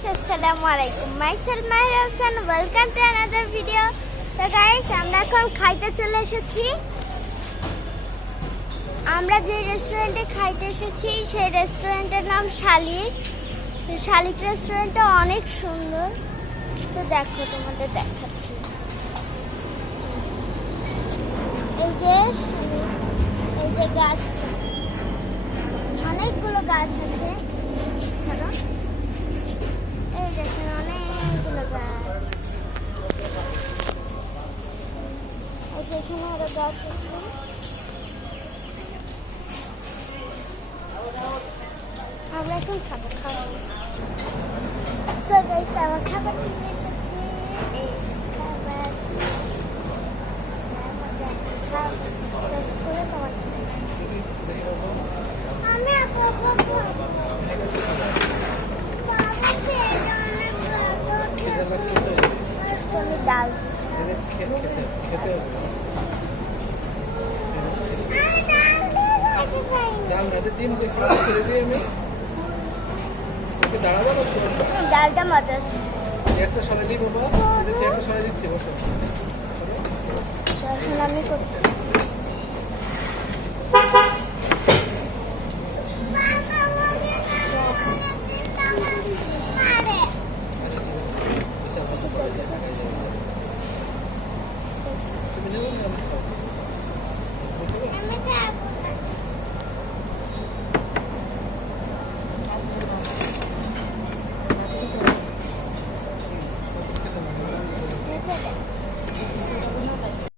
guys, Assalamualaikum. Myself Mahir Hossain. Welcome to another video. So guys, আমরা এখন খাইতে চলে এসেছি। আমরা যে রেস্টুরেন্টে খাইতে এসেছি সেই রেস্টুরেন্টের নাম শালিক। তো শালিক রেস্টুরেন্টটা অনেক সুন্দর। তো দেখো তোমাদের দেখাচ্ছি। এই যে গাছ, অনেকগুলো গাছ আছে। এই দেখেন অনেকগুলো গাছ। এই যে এখানে আরো গাছ আছে। আমরা এখন খাবো। সো গাইস, আমার খাবার নিয়ে এসেছি। এই খাবার ডাল ডালটা মজা আছে। এখন আমি করছি।